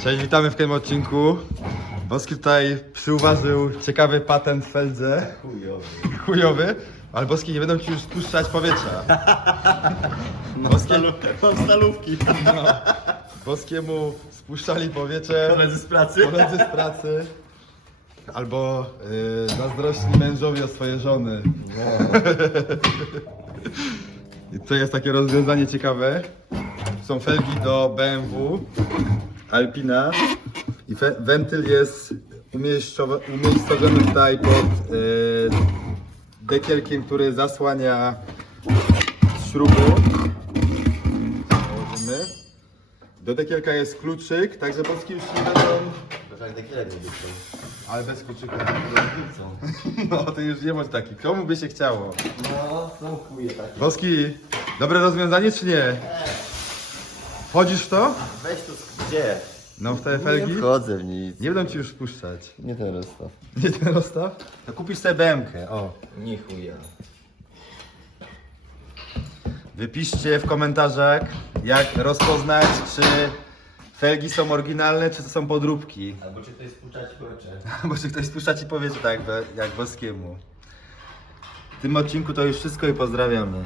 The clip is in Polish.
Cześć, witamy w tym odcinku. Boski tutaj przyuważył ciekawy patent w Feldze. Chujowy. Chujowy, ale Boski nie będą ci już spuszczać powietrza. Mam, Boskie- stalu- mam stalówki. No. Boskiemu spuszczali powietrze Koledzy z pracy. koledzy z pracy. Albo yy, zazdrośni mężowie o swoje żony. I to jest takie rozwiązanie ciekawe. Są felgi do BMW Alpina i wentyl jest umiejscowiony tutaj pod yy, dekielkiem, który zasłania śruby. Założymy. Do dekielka jest kluczyk, także polski już nie będą, tak nie wyszło. ale bez kluczyka. No to już nie bądź taki. Komu by się chciało? No, są chuje takie. Woski, dobre rozwiązanie czy nie? Wchodzisz w to? Weź to gdzie? No w te felgi? Nie wchodzę w nic. Nie będą ci już wpuszczać. Nie ten rozstaw. Nie ten rozstaw? To kupisz sobie BMK, o. Nie chuja. Wypiszcie w komentarzach, jak rozpoznać, czy felgi są oryginalne, czy to są podróbki. Albo czy ktoś spuszczać kurcze. Bo czy ktoś spuszcza ci powie, że tak, jak Boskiemu. W tym odcinku to już wszystko i pozdrawiamy.